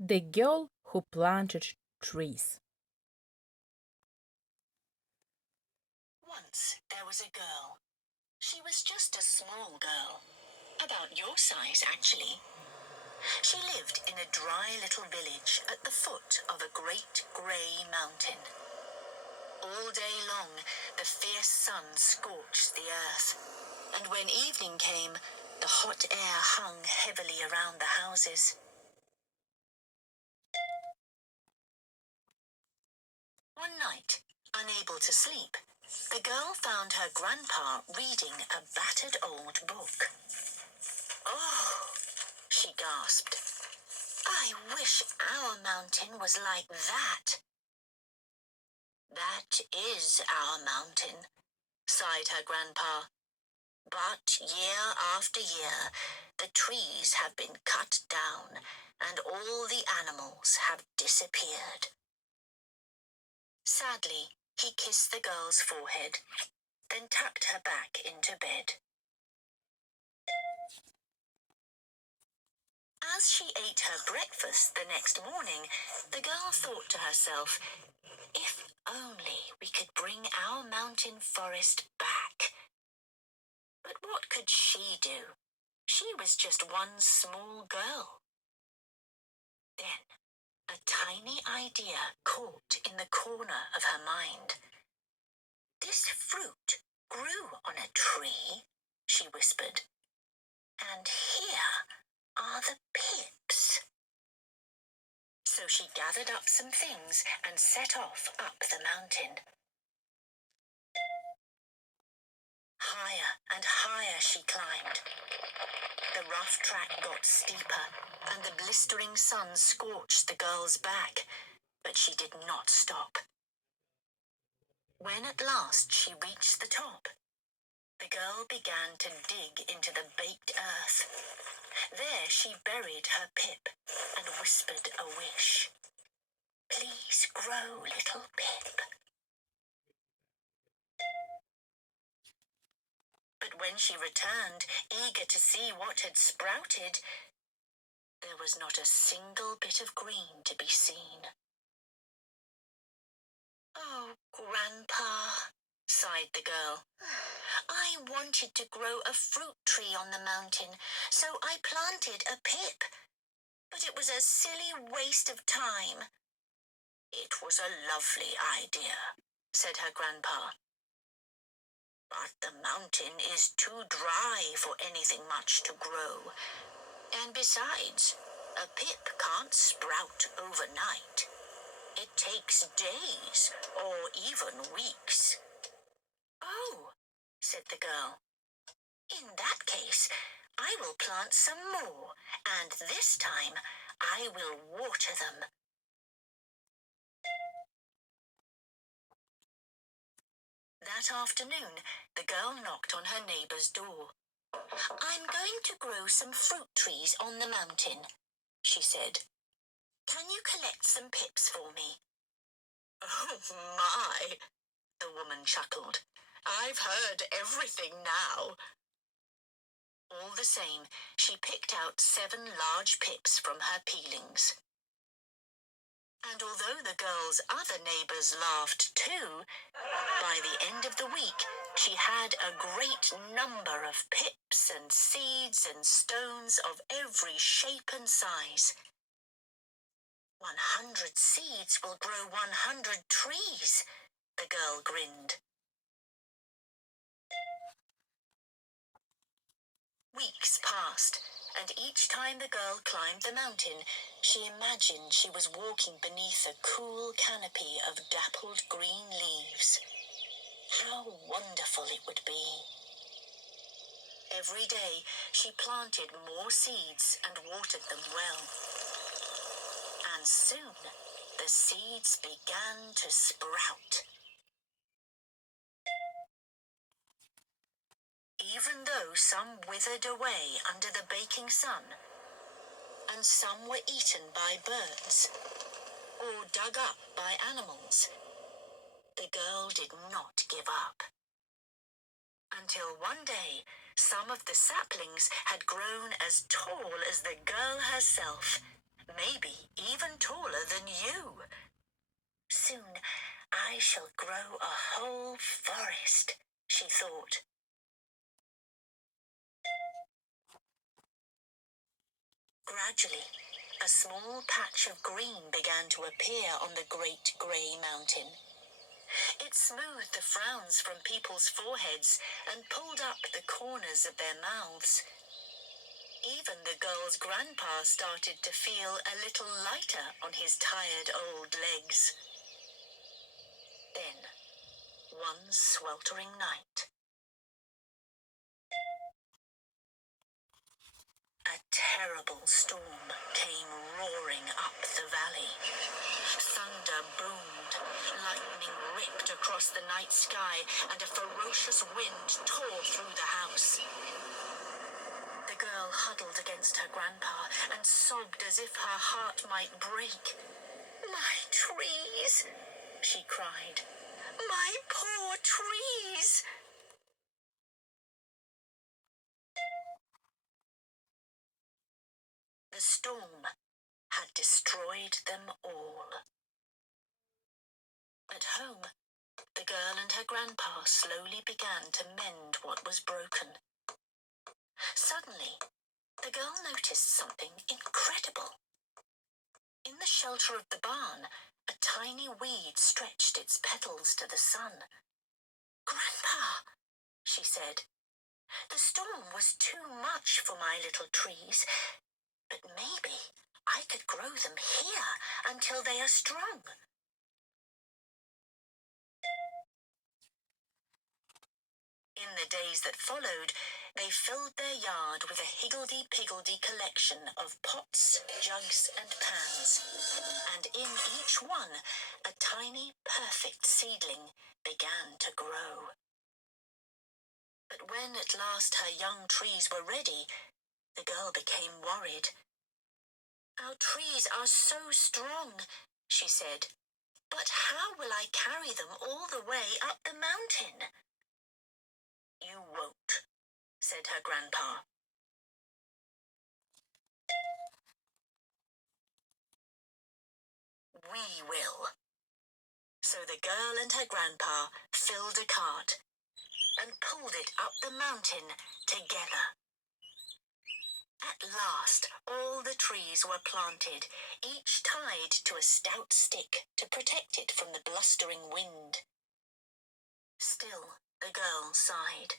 The Girl Who Planted Trees. Once there was a girl. She was just a small girl, about your size actually. She lived in a dry little village at the foot of a great grey mountain. All day long the fierce sun scorched the earth, and when evening came, the hot air hung heavily around the houses. One night, unable to sleep, the girl found her grandpa reading a battered old book. "Oh," she gasped, "I wish our mountain was like that." "That is our mountain," sighed her grandpa. "But year after year, the trees have been cut down and all the animals have disappeared." Sadly, he kissed the girl's forehead, then tucked her back into bed. As she ate her breakfast the next morning, the girl thought to herself, "If only we could bring our mountain forest back." But what could she do? She was just one small girl. Then a tiny idea caught in the corner of her mind. "This fruit grew on a tree," she whispered. "And here are the pips." So she gathered up some things and set off up the mountain. Higher and higher she climbed. The rough track got steeper, and the blistering sun scorched the girl's back, but she did not stop. When at last she reached the top, the girl began to dig into the baked earth. There she buried her pip and whispered a wish. "Please grow, little Pip." But when she returned, eager to see what had sprouted, there was not a single bit of green to be seen. "Oh, Grandpa," sighed the girl. "I wanted to grow a fruit tree on the mountain, so I planted a pip. But it was a silly waste of time." "It was a lovely idea," said her grandpa. "But the mountain is too dry for anything much to grow. And besides, a pip can't sprout overnight. It takes days or even weeks." "Oh," said the girl. "In that case, I will plant some more, and this time I will water them." That afternoon, the girl knocked on her neighbor's door. "I'm going to grow some fruit trees on the mountain," she said. "Can you collect some pips for me?" "Oh, my," the woman chuckled. "I've heard everything now." All the same, she picked out 7 large pips from her peelings. And although the girl's other neighbors laughed too, by the end of the week she had a great number of pips and seeds and stones of every shape and size. 100 seeds will grow 100 trees, the girl grinned. Weeks passed, and each time the girl climbed the mountain, she imagined she was walking beneath a cool canopy of dappled green leaves. How wonderful it would be! Every day she planted more seeds and watered them well. And soon the seeds began to sprout. Even though some withered away under the baking sun, and some were eaten by birds or dug up by animals, the girl did not give up. Until one day, some of the saplings had grown as tall as the girl herself, maybe shall grow a whole forest, she thought. Gradually, a small patch of green began to appear on the great grey mountain. It smoothed the frowns from people's foreheads and pulled up the corners of their mouths. Even the girl's grandpa started to feel a little lighter on his tired old legs. Then, one sweltering night, a terrible storm came roaring up the valley. Thunder boomed, lightning ripped across the night sky, and a ferocious wind tore through the house. The girl huddled against her grandpa and sobbed as if her heart might break. "My trees," she cried. "My poor trees!" The storm had destroyed them all. At home, the girl and her grandpa slowly began to mend what was broken. Suddenly, the girl noticed something incredible. In the shelter of the barn, a tiny weed stretched its petals to the sun. "Grandpa," she said, "the storm was too much for my little trees, but maybe I could grow them here until they are strong." In the days that followed, they filled their yard with a higgledy-piggledy collection of pots, jugs, and pans, and in each one a tiny, perfect seedling began to grow. But when at last her young trees were ready, the girl became worried. "Our trees are so strong," she said, "but how will I carry them all the way up the mountain?" "You won't," said her grandpa. "We will." So the girl and her grandpa filled a cart and pulled it up the mountain together. At last, all the trees were planted, each tied to a stout stick to protect it from the blustering wind. Still, the girl sighed.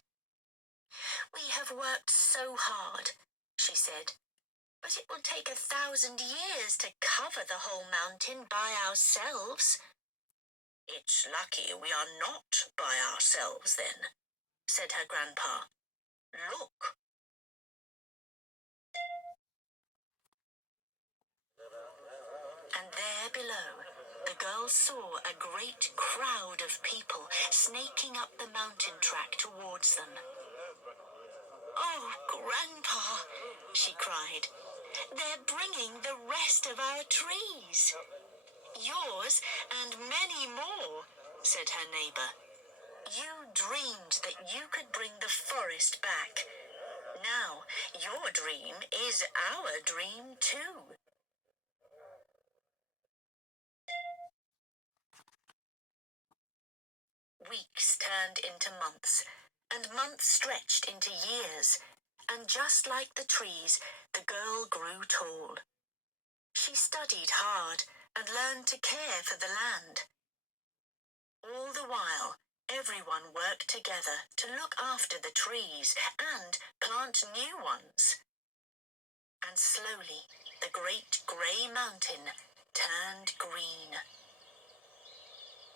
"We have worked so hard," she said, "but it will take 1,000 years to cover the whole mountain by ourselves." "It's lucky we are not by ourselves, then," said her grandpa. "Look." And there below, the girl saw a great crowd of people snaking up the mountain track towards them. "Oh, Grandpa," she cried, "they're bringing the rest of our trees." "Yours and many more," said her neighbor. "You dreamed that you could bring the forest back. Now, your dream is our dream too." Weeks turned into months, and months stretched into years, and just like the trees, the girl grew tall. She studied hard and learned to care for the land. All the while, everyone worked together to look after the trees and plant new ones. And slowly, the great grey mountain turned green.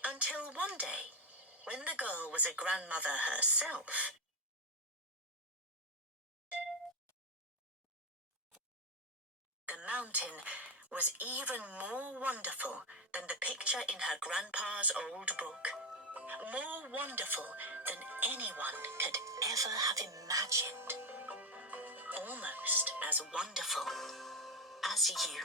Until one day, when the girl was a grandmother herself, the mountain was even more wonderful than the picture in her grandpa's old book. More wonderful than anyone could ever have imagined. Almost as wonderful as you.